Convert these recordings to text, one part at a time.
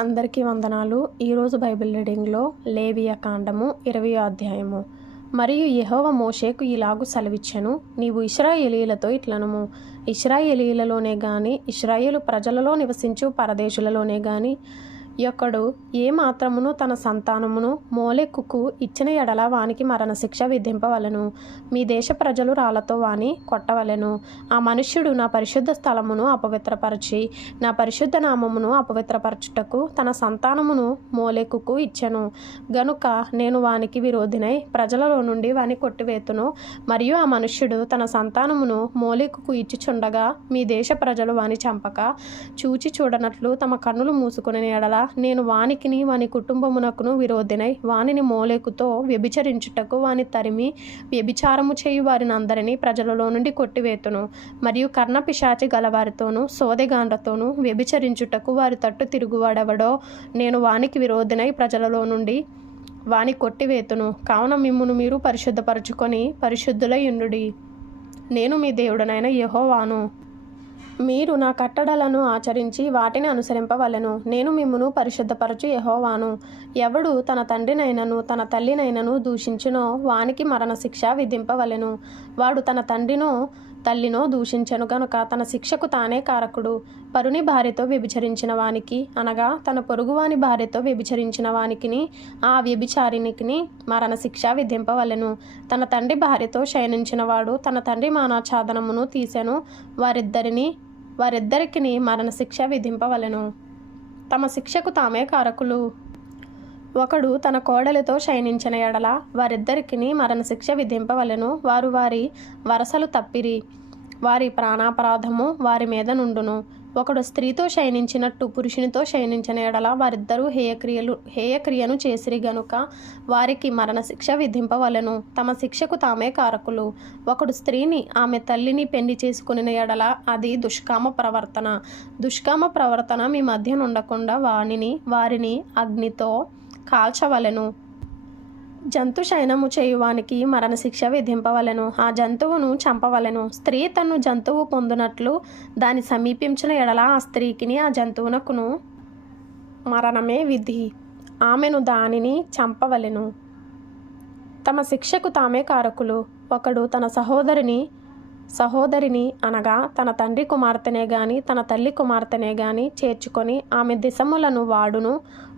అందరికీ వందనాలు. ఈరోజు బైబిల్ రీడింగ్లో లేవియా కాండము 20వ అధ్యాయము. మరియు యెహోవా మోషేకు ఇలాగు సెలవిచ్చెను, నీవు ఇశ్రాయేలీయులతో ఇట్లనుము, ఇశ్రాయేలీయులలోనే గాని ఇశ్రాయేలు ప్రజలలో నివసించు పరదేశులలోనే గాని యొక్కడు ఏ మాత్రమును తన సంతానమును మోలెక్కుకు ఇచ్చిన ఎడల వానికి మరణశిక్ష విధింపవలెను. మీ దేశ ప్రజలు రాళ్లతో వాని కొట్టవలెను. ఆ మనుష్యుడు నా పరిశుద్ధ స్థలమును అపవిత్రపరచి నా పరిశుద్ధ నామమును అపవిత్రపరచుటకు తన సంతానమును మోలెక్కుకు ఇచ్చెను గనుక నేను వానికి విరోధినై ప్రజలలో నుండి వాని కొట్టివేతును. మరియు ఆ మనుష్యుడు తన సంతానమును మోలెక్కుకు ఇచ్చుచుండగా మీ దేశ ప్రజలు వాని చంపక చూచి చూడనట్లు తమ కన్నులు మూసుకుని ఎడల నేను వానికిని వాని కుటుంబమునకును విరోధినై వానిని మోలెకుతో వ్యభిచరించుటకు వాని తరిమి వ్యభిచారము చేయు వారిని అందరినీ ప్రజలలో నుండి కొట్టివేతును. మరియు కర్ణపిశాచి గలవారితోనూ సోదెగాండ్రతోనూ వ్యభిచరించుటకు వారి తట్టు తిరుగువాడెవడో నేను వానికి విరోధినై ప్రజలలో నుండి వాని కొట్టివేతును. కావున మిమ్మును మీరు పరిశుద్ధపరచుకొని పరిశుద్ధులై యుండుడి. నేను మీ దేవుడనైన యెహోవాను. మీరు నా కట్టడలను ఆచరించి వాటిని అనుసరింపవలెను. నేను మిమ్మును పరిశుద్ధపరచు యెహోవాను. ఎవడు తన తండ్రినైనను తన తల్లినైనను దూషించునో వానికి మరణశిక్ష విధింపవలెను. వాడు తన తండ్రినో తల్లినో దూషించను గనుక తన శిక్షకు తానే కారకుడు. పరుని భార్యతో వ్యభిచరించిన వానికి అనగా తన పొరుగువాని భార్యతో వ్యభిచరించిన వానికిని ఆ వ్యభిచారినికి మరణశిక్ష విధింపవలెను. తన తండ్రి భార్యతో శయనించిన వాడు తన తండ్రి మానాఛాదనమును తీసెను. వారిద్దరికి మరణశిక్ష విధింపవలెను. తమ శిక్షకు తామే కారకులు. ఒకడు తన కోడలితో శయనించిన ఎడల వారిద్దరికి మరణశిక్ష విధింపవలెను. వారు వారి వరసలు తప్పిరి, వారి ప్రాణాపరాధము వారి మీద నుండును. ఒకడు స్త్రీతో శయనించినట్టు పురుషునితో శయనించిన ఎడల వారిద్దరూ హేయక్రియను చేసిరి గనుక వారికి మరణశిక్ష విధింపవలెను. తమ శిక్షకు తామే కారకులు. ఒకడు స్త్రీని ఆమె తల్లిని పెళ్లి చేసుకుని ఎడల అది దుష్కామ ప్రవర్తన మీ మధ్య నుండకుండా వారిని అగ్నితో కాల్చవలెను. జంతు శయనము చేయువానికి మరణశిక్ష విధింపవలెను. ఆ జంతువును చంపవలెను. స్త్రీ తన్ను జంతువు పొందునట్లు దాన్ని సమీపించిన ఎడల ఆ స్త్రీకిని ఆ జంతువునకును మరణమే విధి. ఆమెను దానిని చంపవలెను. తమ శిక్షకు తామే కారకులు. ఒకడు తన సహోదరిని అనగా తన తండ్రి కుమార్తెనే గాని తన తల్లి కుమార్తెనే గాని చేర్చుకొని ఆమె దిశములను వాడును,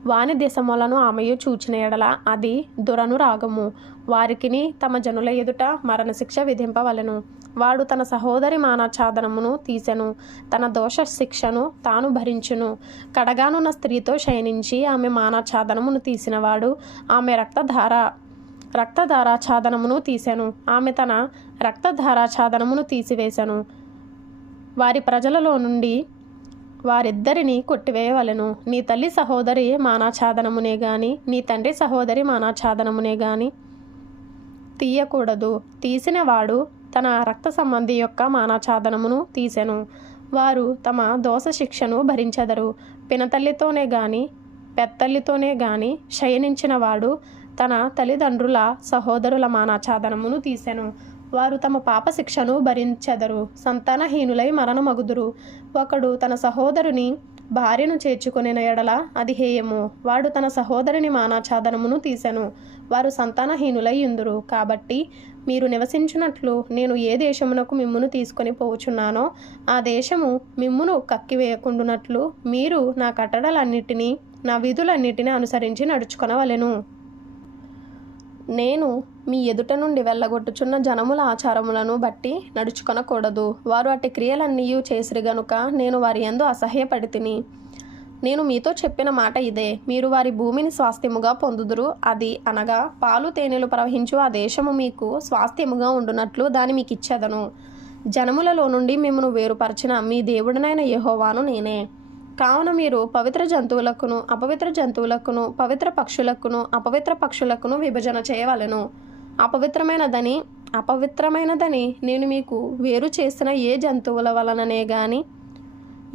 వాని దిశములను ఆమెయు చూచిన ఎడల అది దురనురాగము. వారికిని తమ జనుల ఎదుట మరణశిక్ష విధింపవలెను. వాడు తన సహోదరి మానాఛాదనమును తీసెను, తన దోష శిక్షను తాను భరించును. కడగానున్న స్త్రీతో శయనించి ఆమె మానాఛాదనమును తీసినవాడు ఆమె రక్తధారాఛాదనమును తీసెను. ఆమె తన రక్తధారాఛాదనమును తీసివేశను. వారి ప్రజలలో నుండి వారిద్దరిని కొట్టివేయవలెను. నీ తల్లి సహోదరి మానాఛాదనమునే గాని నీ తండ్రి సహోదరి మానాఛాదనమునే గాని తీయకూడదు. తీసిన వాడు తన రక్త సంబంధి యొక్క మానాఛాదనమును తీసెను. వారు తమ దోష శిక్షను భరించెదరు. పినతల్లితోనే గాని పెత్తల్లితోనే గాని శయనించిన వాడు తన తల్లిదండ్రుల సహోదరుల మానాఛాదనమును తీసెను. వారు తమ పాప శిక్షను భరించెదరు. సంతానహీనులై మరణమగుదురు. ఒకడు తన సహోదరుని భార్యను చేర్చుకొనిన ఎడల అది హేయము. వాడు తన సహోదరుని మానాఛాదనమును తీసెను. వారు సంతానహీనులై యుందురు. కాబట్టి మీరు నివసించినట్లు నేను ఏ దేశమునకు మిమ్మును తీసుకొని పోవుచున్నానో ఆ దేశము మిమ్మును కక్కివేయకుండునట్లు మీరు నా కట్టడలన్నిటినీ నా విధులన్నిటినీ అనుసరించి నడుచుకొనవలెను. నేను మీ ఎదుట నుండి వెళ్ళగొట్టుచున్న జనముల ఆచారములను బట్టి నడుచుకొనకూడదు. వారు అట్టి క్రియలన్నీయూ చేసిరి గనుక నేను వారి యందు అసహ్యపడితిని. నేను మీతో చెప్పిన మాట ఇదే, మీరు వారి భూమిని స్వాస్థ్యముగా పొందుదురు. అది అనగా పాలు తేనెలు ప్రవహించు ఆ దేశము మీకు స్వాస్థ్యముగా ఉండునట్లు దాన్ని మీకు ఇచ్చెదను. జనములలో నుండి మిమ్మును వేరుపరచిన మీ దేవుడనైన యెహోవాను నేనే. కావున మీరు పవిత్ర జంతువులకును అపవిత్ర జంతువులకును పవిత్ర పక్షులకును అపవిత్ర పక్షులకును విభజన చేయవలెను. అపవిత్రమైనదని నేను మీకు వేరు చేసిన ఏ జంతువుల వలననే గాని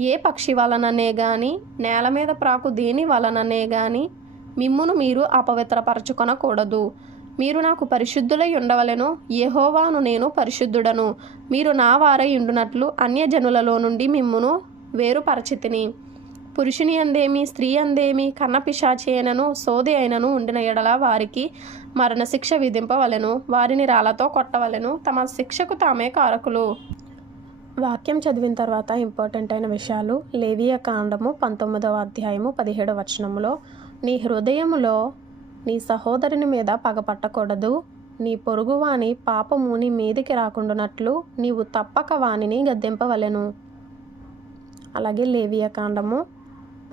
ఏ పక్షి వలననే గాని నేల మీద ప్రాకు దేని వలననే గాని మిమ్మును మీరు అపవిత్రపరచుకొనకూడదు. మీరు నాకు పరిశుద్ధులై ఉండవలెను. యెహోవాను నేను పరిశుద్ధుడను. మీరు నా వారై ఉండునట్లు అన్యజనులలో నుండి మిమ్మును వేరుపరచితిని. పురుషుని అందేమి స్త్రీ అందేమి కన్నపిశాచి అయినను సోది అయినను ఉండిన ఎడల వారికి మరణశిక్ష విధింపవలెను, వారిని రాళ్లతో కొట్టవలెను, తమ శిక్షకు తామే కారకులు. వాక్యం చదివిన తర్వాత ఇంపార్టెంట్ అయిన విషయాలు. లేవియ కాండము 19వ అధ్యాయము 17వ వచనములో, నీ హృదయములో నీ సహోదరుని మీద పగపట్టకూడదు, నీ పొరుగువాని పాపము నీ మీదికి రాకుండానట్లు నీవు తప్పక వానిని గద్దింపవలెను. అలాగే లేవియ కాండము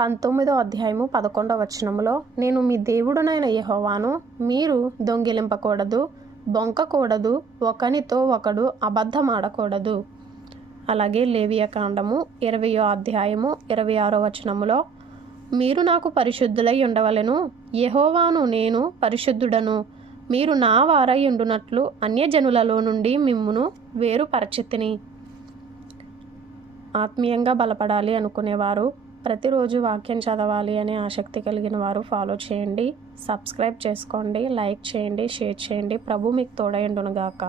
19వ అధ్యాయము 11వ వచనములో, నేను మీ దేవుడునైన యెహోవాను, మీరు దొంగిలింపకూడదు, బొంకకూడదు, ఒకనితో ఒకడు అబద్ధమాడకూడదు. అలాగే లేవియ కాండము 20వ అధ్యాయము 26వ వచనములో, మీరు నాకు పరిశుద్ధులై ఉండవలెను, యెహోవాను నేను పరిశుద్ధుడను, మీరు నా వారై ఉండునట్లు అన్యజనులలో నుండి మిమ్మును వేరుపరచితిని. ఆత్మీయంగా బలపడాలి అనుకునేవారు, ప్రతిరోజు వాక్యం చదవాలి అనే ఆసక్తి కలిగిన వారు ఫాలో చేయండి, సబ్స్క్రైబ్ చేసుకోండి, లైక్ చేయండి, షేర్ చేయండి. ప్రభు మీకు తోడై ఉండునుగాక.